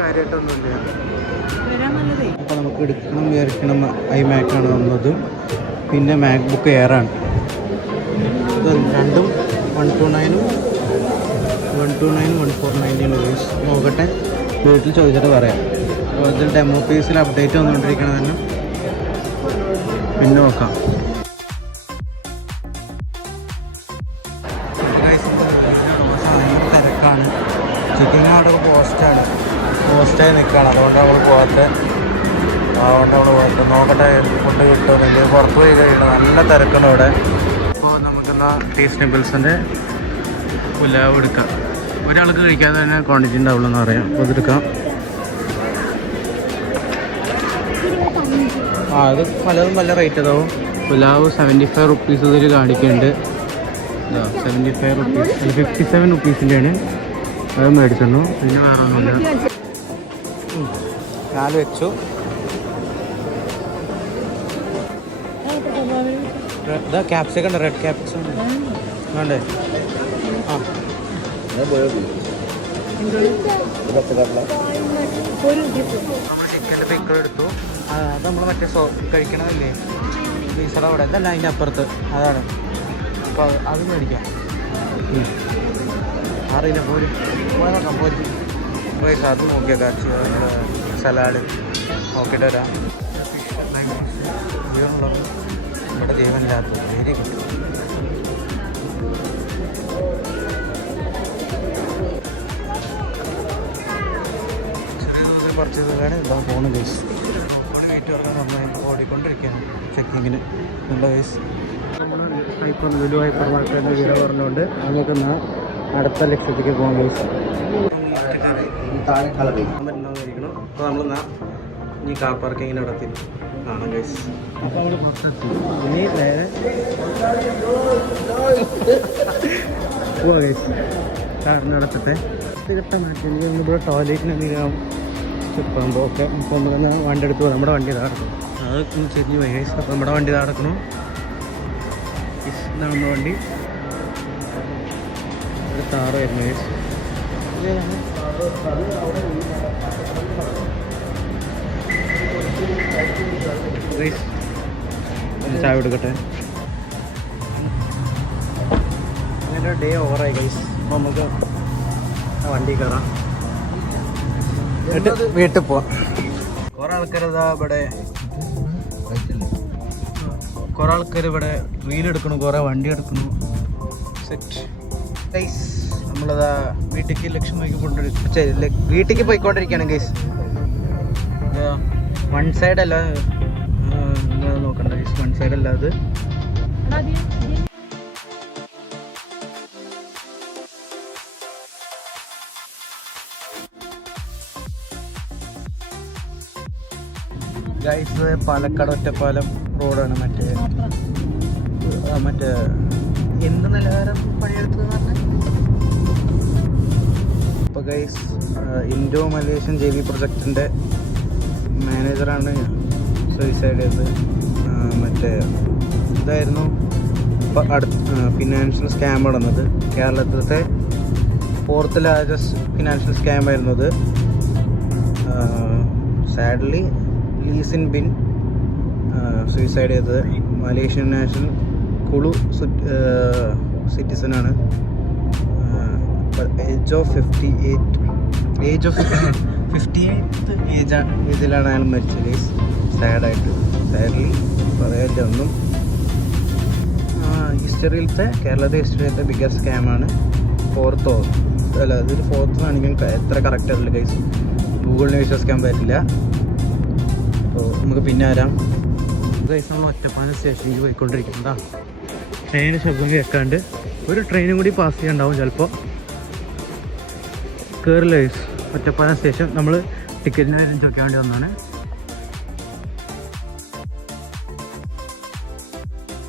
കാര്യമായിട്ടൊന്നുമില്ല. അപ്പോൾ നമുക്ക് എടുക്കണം വിചാരിക്കണം ഐമാക്കാണ് വന്നത്. പിന്നെ മാക്ബുക്ക് എയറാണ്. ഇത് രണ്ടും 129 149 നോക്കട്ടെ, വീട്ടിൽ ചോദിച്ചിട്ട് പറയാം. അപ്പോൾ ഇതിൽ ഡെമോ പീസിൽ അപ്ഡേറ്റ് വന്നുകൊണ്ടിരിക്കണതന്നെ പിന്നെ നോക്കാം. തിരക്കാണ്. ചെക്കിങ് അവിടെ പോസ്റ്റായി നിൽക്കുകയാണ്. അതുകൊണ്ട് നമ്മൾ പോകാത്ത നോക്കട്ടെ കൊണ്ട് കിട്ടുമെന്നില്ല. പുറത്ത് പോയി കഴിയണം. നല്ല തിരക്കാണ് ഇവിടെ. അപ്പോൾ നമുക്കെന്നാൽ ടേസ്റ്റ് നിബിൾസിൻ്റെ പുലാവ് എടുക്കാം. ഒരാൾക്ക് കഴിക്കാതെ തന്നെ ക്വാണ്ടിറ്റി ഉണ്ടാവുള്ളൂ എന്ന് പറയാം. അപ്പോൾ ഇതെടുക്കാം. അത് പലതും പല റേറ്റ് അതാവും. പുലാവ് 75 റുപ്പീസ് ഇതിൽ കാണിക്കുന്നുണ്ട്. 75 റുപ്പീസ് 57 റുപ്പീസിൻ്റെയാണ്. അത് മേടിച്ചിരുന്നു. പിന്നെ വേറെ ഒന്നുമില്ല. 4 വെച്ചു. ഇതാ ക്യാപ്സിക്കം ഉണ്ട്, റെഡ് ക്യാപ്സിക്കം വേണ്ടേ? ആ ചിക്കൻ്റെ പിക്കിൾ എടുത്തു. അത് നമ്മൾ മറ്റേ കഴിക്കണതല്ലേ പീസറ അവിടെ, ഇതല്ല അതിൻ്റെ അപ്പുറത്ത് അതാണ്. അപ്പോൾ അത് മേടിക്കാം. അറിയില്ല, പോരും നോക്കാം. പോരും റൈസ് അത് നോക്കിയേക്കാം. സലാഡ് നോക്കിയിട്ട് വരാം. ഇവിടെ ജീവനില്ലാത്ത വെരി ഗുഡ്. ചെറിയ പർച്ചേസ് കാണ്. എന്താ ഫോണ് കേസ് വെയിറ്റ് പറഞ്ഞാൽ നന്നായിട്ട് ഓടിക്കൊണ്ടിരിക്കുകയാണ് ചെക്കിങ്ങിന്. എന്താ കേസ് നമ്മൾ ലുലു ഹൈപ്പർ മാർക്കറ്റിൻ്റെ വില പറഞ്ഞുകൊണ്ട് നമുക്കെന്നാൽ അടുത്ത ലക്ഷ്യത്തേക്ക് പോകാൻ കേസ്. പറ്റുന്നതായിരിക്കണം. അപ്പോൾ നമ്മളെന്നാൽ ഈ കാർ പാർക്കിങ്ങിന് നടത്തി കാണാം കേസ്. അപ്പോൾ നമ്മൾ പുറത്തെത്തി. ഇനി നേരെ പോവാ കേസ്. കാറിൻ്റെ അടുത്തത്തെ കിട്ടാൻ ഇവിടെ ടോയ്ലറ്റിന് എന്തെങ്കിലും ചെപ്പാകുമ്പോൾ ഒക്കെ. അപ്പോൾ നമ്മളെന്നാൽ വണ്ടി എടുത്ത് പോകാം. നമ്മുടെ വണ്ടി നടക്കണം. അതൊക്കെ ചെരിഞ്ഞ് പോയി കേസ്. അപ്പോൾ നമ്മുടെ വണ്ടി നടക്കണം. ഇതാണ് നമ്മുടെ വണ്ടി. ഒരു താറ് വരുന്നു കേസ്. ചായ എടുക്കട്ടെ. അങ്ങനെ ഡേ ഓവറായി ഗൈസ്. അപ്പോൾ നമുക്ക് വണ്ടി കയറാം, എന്നിട്ട് വീട്ടിൽ പോവാം. കുറേ ആൾക്കാർ ഇവിടെ റീലെടുക്കണം, കുറേ വണ്ടി എടുക്കണം. Set guys. നമ്മളതാ വീട്ടിലേക്ക് വീട്ടിലേക്ക് പോയിക്കൊണ്ടിരിക്കുകയാണ് ഗൈസ്. വൺ സൈഡ് അല്ല നോക്കണ്ട ഗൈസ്, വൺ സൈഡ് അല്ല അത്. ഗൈസ് പാലക്കാട് ഒറ്റപ്പാലം റോഡാണ്. മറ്റേ എന്ത് നിലവാരം പണിയെടുത്തതെന്ന് പറഞ്ഞാൽ. ഇപ്പോൾ ഗൈസ് ഇൻഡോ മലേഷ്യൻ JV പ്രൊജക്റ്റിൻ്റെ മാനേജറാണ് സൂയിസൈഡ് ചെയ്തത്. മറ്റേ ഇതായിരുന്നു ഫിനാൻഷ്യൽ സ്കാം നടന്നത്. കേരളത്തിലത്തെ 4th ലാർജസ്റ്റ് ഫിനാൻഷ്യൽ സ്കാം ആയിരുന്നു അത്. Sadly Lee Sin Bin suicide ചെയ്തത്. മലേഷ്യൻ നാഷണൽ കുളു സിറ്റിസനാണ്. ഏജ് ഓഫ് 58 ഏജിലാണ് അയാൾ മരിച്ചത്. സാഡായിട്ട് സാഡ്ലി പറയാനില്ല ഒന്നും. കേരളത്തിലെ ഹിസ്റ്ററിയിലത്തെ ബിഗ്ഗസ്റ്റ് സ്കാമാണ്. 4th അല്ല, ഇതൊരു 4th ആണെങ്കിൽ എത്ര കറക്റ്റ് ആയിട്ടില്ല ഗൈസ്. ഗൂഗിളിനെ വിശ്വസിക്കാൻ പറ്റില്ല. അപ്പോൾ നമുക്ക് പിന്നെ വരാം ഗൈസ്. നമ്മൾ ഒറ്റപ്പാലം സ്റ്റേഷനിലേക്ക് പോയിക്കൊണ്ടിരിക്കുന്നതാ. ട്രെയിന് ശബ്ദം കേൾക്കാണ്ട് ഒരു ട്രെയിനും കൂടി പാസ് ചെയ്യാണ്ടാവും ചിലപ്പോൾ. കയറില്ല ഗൈസ് ഒറ്റപ്പാലം സ്റ്റേഷൻ. നമ്മൾ ടിക്കറ്റിന് ചോദിക്കാൻ വേണ്ടി വന്നതാണ്.